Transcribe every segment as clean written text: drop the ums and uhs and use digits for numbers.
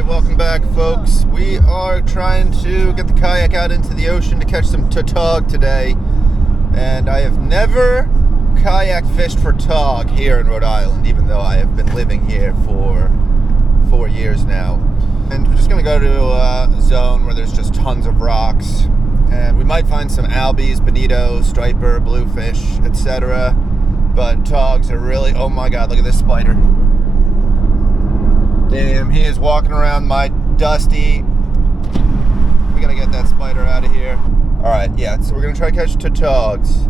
Alright, welcome back, folks. We are trying to get the kayak out into the ocean to catch some tog today. And I have never kayak fished for tog here in Rhode Island, even though I have been living here for 4 years now. And we're just going to go to a zone where there's just tons of rocks. And we might find some albies, bonito, striper, bluefish, etc. But togs are really, oh my god, look at this spider. Damn, he is walking around my dusty. We gotta get that spider out of here. Alright, yeah, so we're gonna try to catch togs.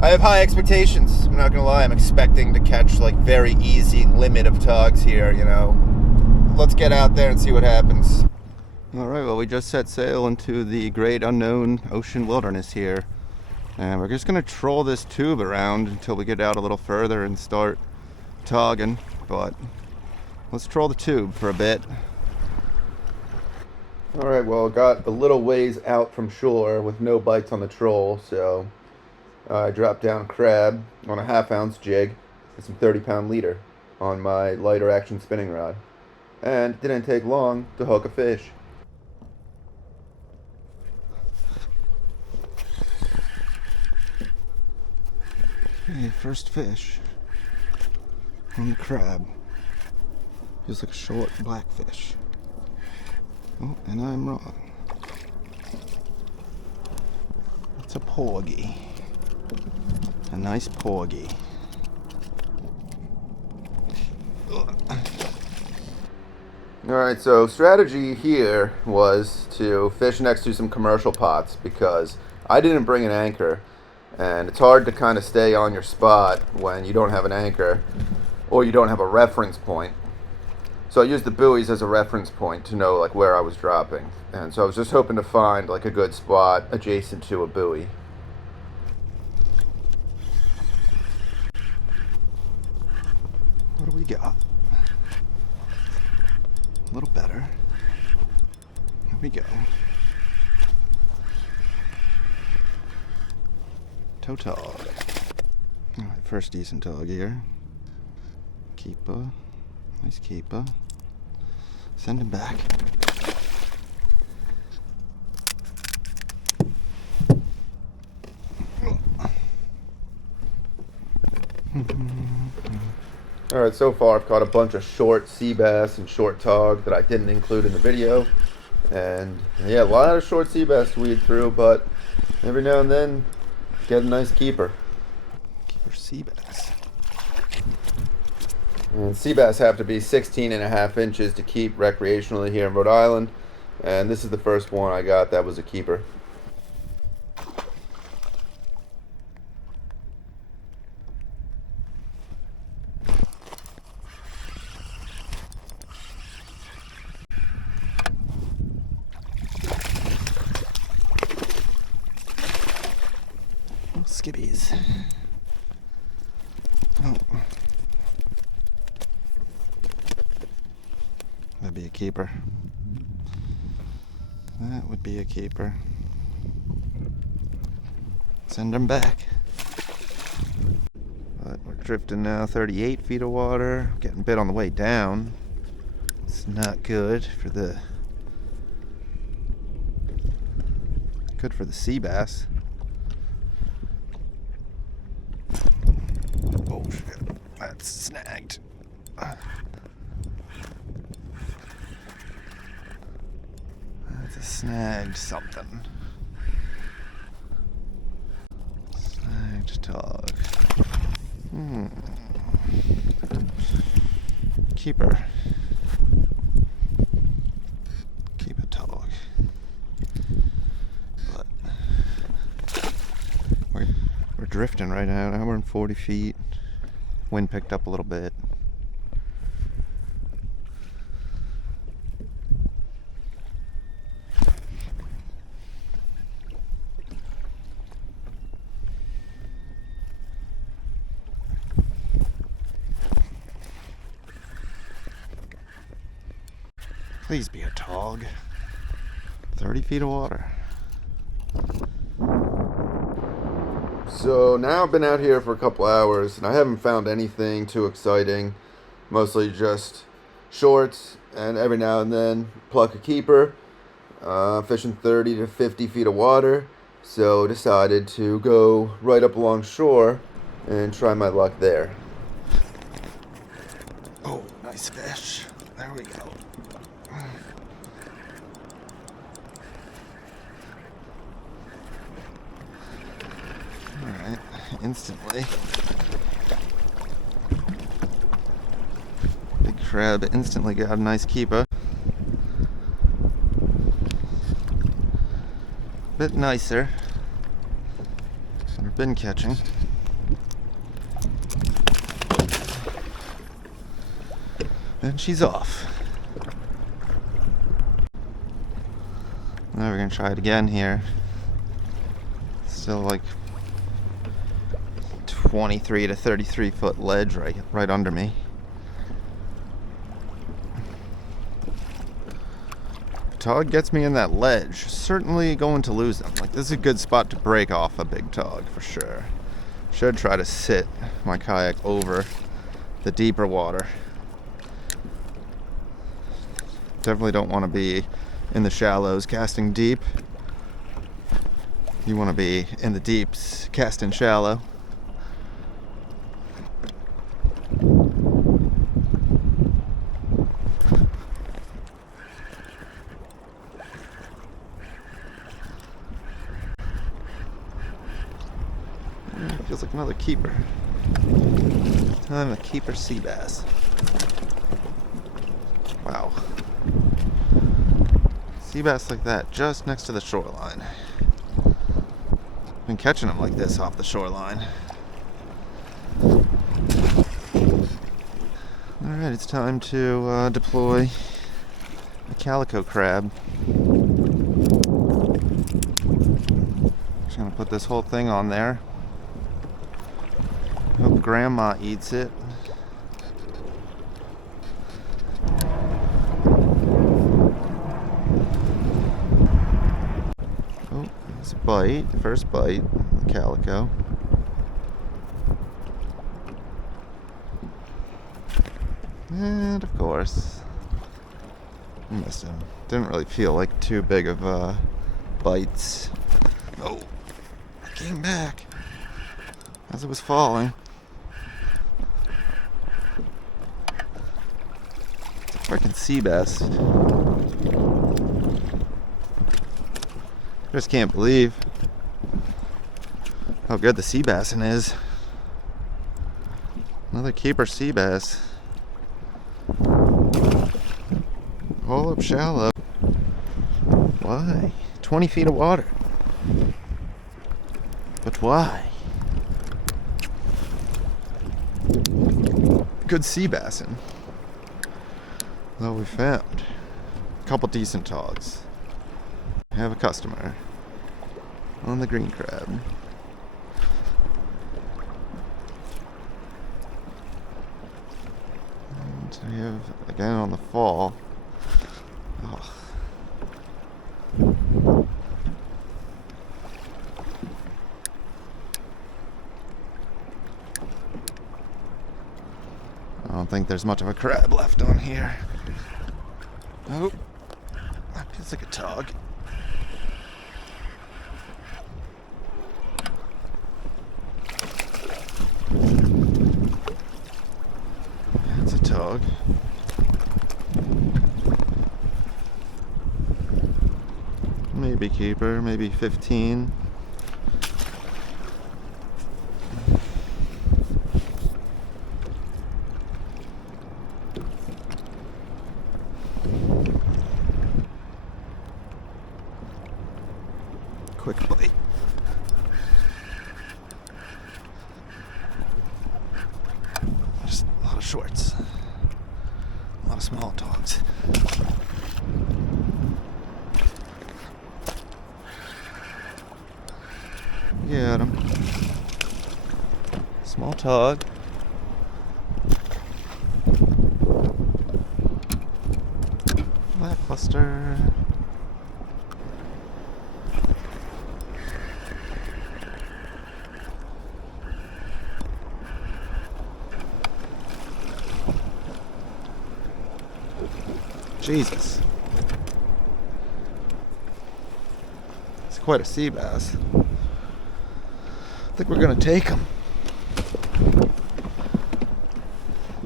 I have high expectations, I'm not gonna lie. I'm expecting to catch like very easy limit of togs here, you know. Let's get out there and see what happens. Alright, well, we just set sail into the great unknown ocean wilderness here. And we're just gonna troll this tube around until we get out a little further and start togging, but let's troll the tube for a bit. Alright, well, got a little ways out from shore with no bites on the troll, so I dropped down a crab on a 1/2 ounce jig and some 30-pound leader on my lighter action spinning rod. And it didn't take long to hook a fish. Okay, first fish on the crab. Feels like a short blackfish. Oh, and I'm wrong. It's a porgy. A nice porgy. Alright, so strategy here was to fish next to some commercial pots because I didn't bring an anchor. And it's hard to kind of stay on your spot when you don't have an anchor or you don't have a reference point. So I used the buoys as a reference point to know like where I was dropping. And so I was just hoping to find like a good spot adjacent to a buoy. What do we got? A little better. Here we go. Tog. Alright, first decent tog here. Keeper. Nice keeper. Send him back. Alright, so far I've caught a bunch of short Seabass and short tog that I didn't include in the video. And yeah, a lot of short Seabass to weed through, but every now and then get a nice keeper. Keeper Seabass. And Seabass have to be 16.5 inches to keep recreationally here in Rhode Island. And this is the first one I got that was a keeper. Skibbies. Oh. That'd be a keeper. That would be a keeper. Send them back. But we're drifting now 38 feet of water. Getting bit on the way down. It's not good for the Seabass. Oh shit, that's snagged. That's a snagged something. Snagged tog. Keeper. Keep a tog. But we're drifting right now. Now we're in 40 feet. Wind picked up a little bit. Please be a tog. 30 feet of water. So now I've been out here for a couple hours and I haven't found anything too exciting. Mostly just shorts, and every now and then pluck a keeper. Fishing 30 to 50 feet of water, so decided to go right up along shore and try my luck there. Oh, nice fish. There we go. Alright, instantly. Big crab instantly got a nice keeper. Bit nicer than I've been catching. And she's off. Now we're gonna try it again here. Still like 23 to 33 foot ledge right under me. Tog gets me in that ledge, certainly going to lose them. Like, this is a good spot to break off a big tog for sure. Should try to sit my kayak over the deeper water. Definitely don't want to be in the shallows casting deep. You want to be in the deeps casting shallow. Feels like another keeper. Time a keeper sea bass. Wow. Sea bass like that just next to the shoreline. Been catching them like this off the shoreline. Alright, it's time to deploy a calico crab. Just gonna put this whole thing on there. Hope Grandma eats it. Oh, it's a bite. First bite. Calico. And of course, I missed him. Didn't really feel like too big of bites. Oh, it came back as it was falling. Freaking Seabass. I just can't believe how good the Seabassin is. Another keeper Seabass. All up shallow. Why? 20 feet of water. But why? Good Seabassin. Well, we found a couple decent togs. I have a customer on the green crab. And we have again on the fall. Oh. I don't think there's much of a crab left on here. Oh, that feels like a tog. That's a tog. Maybe keeper, maybe 15. Quick bite. Just a lot of shorts. A lot of small togs. Got him. Small tog. Lackluster. Jesus. It's quite a sea bass. I think we're gonna take him.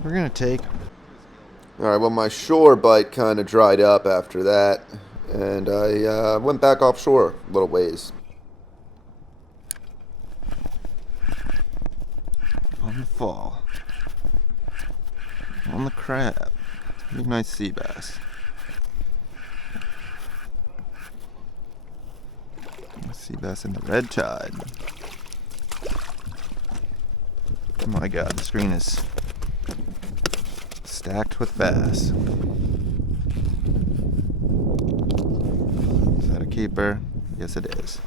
We're gonna take him. Alright, well, my shore bite kind of dried up after that, and I went back offshore a little ways. On the fall. On the crab. Pretty nice sea bass. Sea bass in the red tide. Oh my god, the screen is stacked with bass. Is that a keeper? Yes, it is.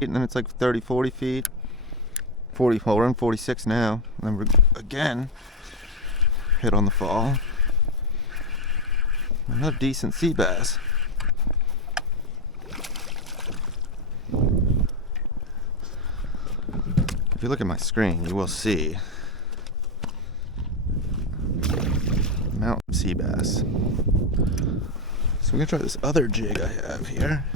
And then it's like 30, 40 feet. 40, well, we're in 46 now. And then we're again hit on the fall. Another decent sea bass. If you look at my screen, you will see mountain sea bass. So we're gonna try this other jig I have here.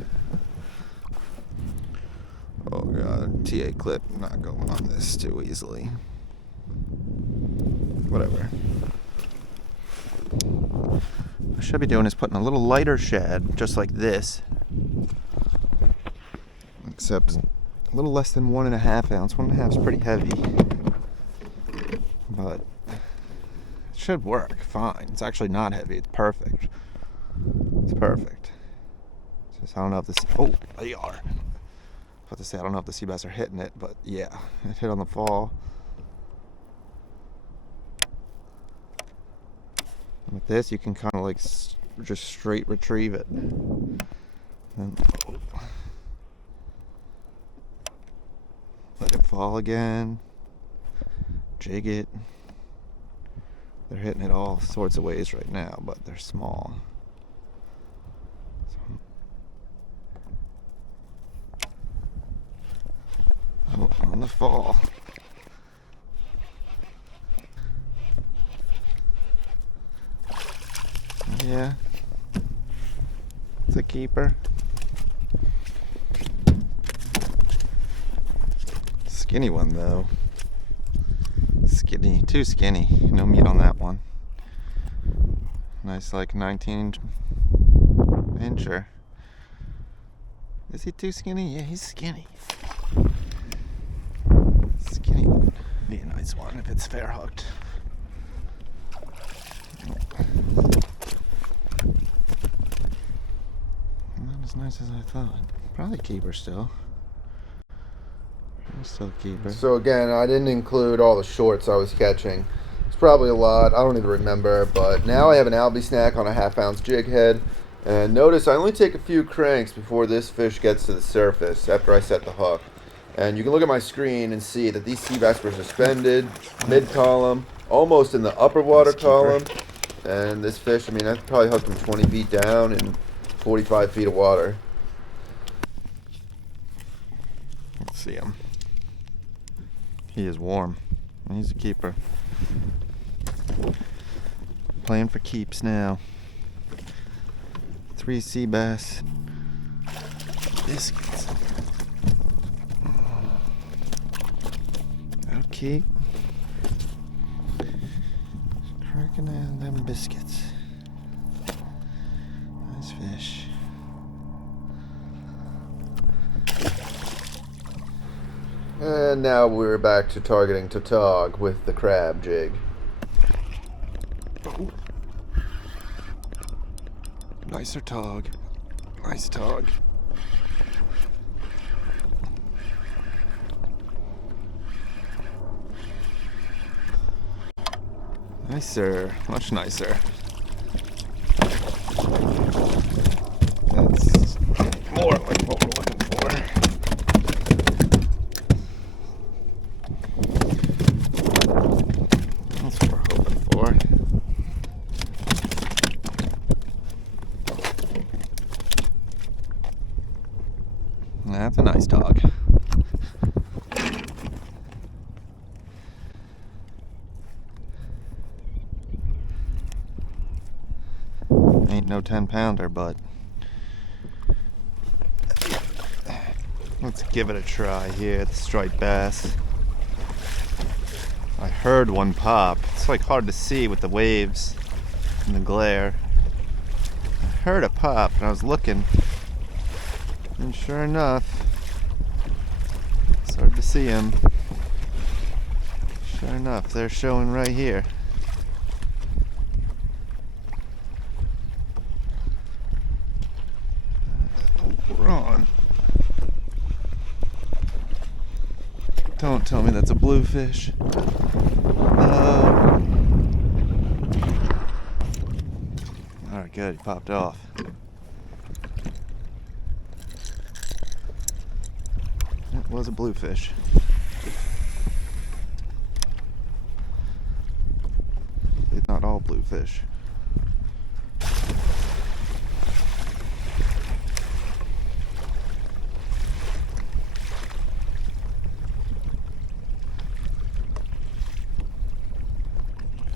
Oh god, TA clip not going on this too easily. Whatever. What I should be doing is putting a little lighter shad, just like this. Except a little less than 1.5 ounce. 1.5 is pretty heavy. But it should work fine. It's actually not heavy, it's perfect. It's perfect. Just I don't know if this, oh, they are. I was about to say I don't know if the sea bass are hitting it, but yeah, it hit on the fall. And with this, you can kind of like just straight retrieve it. And, oh, let it fall again. Jig it. They're hitting it all sorts of ways right now, but they're small. Oh, on the fall. Yeah. It's a keeper. Skinny one though. Skinny, too skinny. No meat on that one. Nice like 19-incher. Is he too skinny? Yeah, he's skinny. Skinny one. Be a nice one if it's fair hooked. Not as nice as I thought. Probably keeper still. Still a keeper. So again, I didn't include all the shorts I was catching. It's probably a lot. I don't even remember. But now I have an albie snack on a 1/2 ounce jig head. And notice I only take a few cranks before this fish gets to the surface after I set the hook. And you can look at my screen and see that these sea bass were suspended mid-column, almost in the upper water column. And this fish, I mean, I probably hooked him 20 feet down in 45 feet of water. Let's see him. He is warm. He's a keeper. Playing for keeps now. 3 sea bass. Biscuits. That'll keep. Cracking down them biscuits. Nice fish. And now we're back to targeting tautog with the crab jig. Oh. Nicer tog. Nice tog. Nicer. Much nicer. That's more like what we're looking for. That's what we're hoping for. That's a nice tog. Ain't no 10-pounder, but let's give it a try here, the striped bass. I heard one pop. It's like hard to see with the waves and the glare. I heard a pop and I was looking, and sure enough, started to see him. Sure enough, they're showing right here. Run. Don't tell me that's a bluefish. Alright, good. He popped off. It was a bluefish. It's not all bluefish.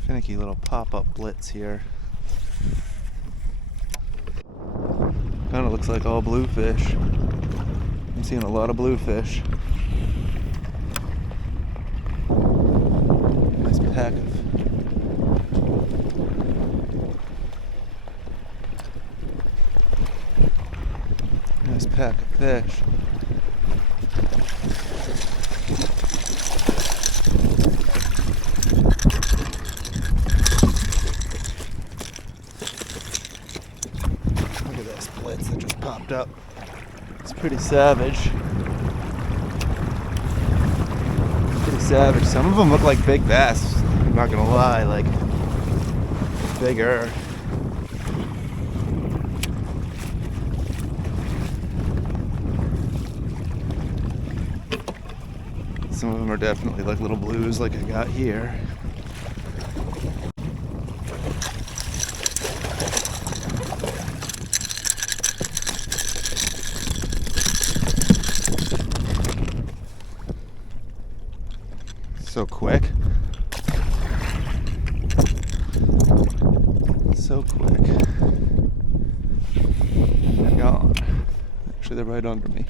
Finicky little pop-up blitz here. Kind of looks like all bluefish. I'm seeing a lot of bluefish. Nice pack of fish. Look at this blitz that just popped up. It's pretty savage. Some of them look like big bass. I'm not gonna lie, like bigger. Some of them are definitely like little blues like I got here. So quick. So quick. They're gone. Actually, they're right under me.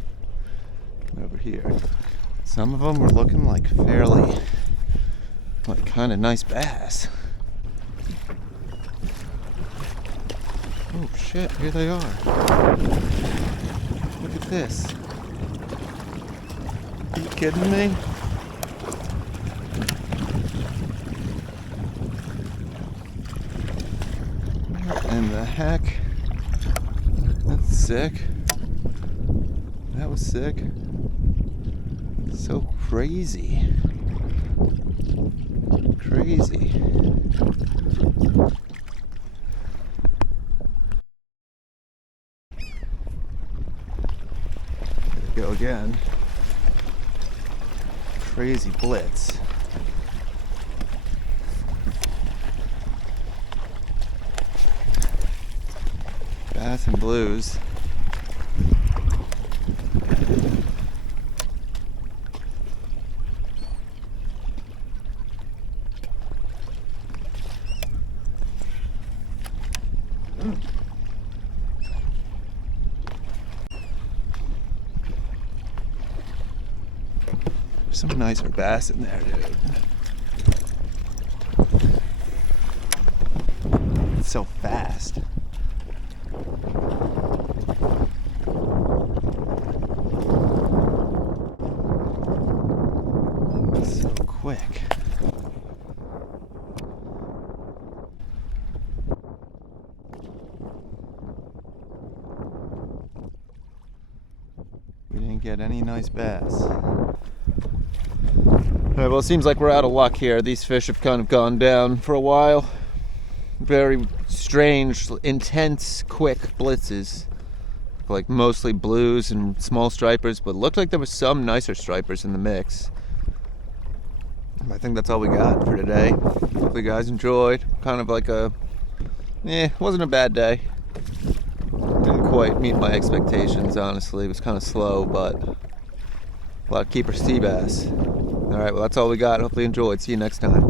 Over here. Some of them were looking like fairly, like kind of nice bass. Oh shit, here they are. Look at this. Are you kidding me? What in the heck? That's sick. That was sick. So crazy. Crazy. There we go again. Crazy blitz. Bass and blues. There's some nicer bass in there, dude. It's so fast. It's so quick. We didn't get any nice bass. Alright, well, it seems like we're out of luck here. These fish have kind of gone down for a while. Very strange, intense, quick blitzes. Like mostly blues and small stripers, but it looked like there was some nicer stripers in the mix. I think that's all we got for today. Hopefully you guys enjoyed. Kind of like a, wasn't a bad day. Didn't quite meet my expectations, honestly. It was kind of slow, but a lot of keeper sea bass. Alright, well, that's all we got. Hopefully you enjoyed. See you next time.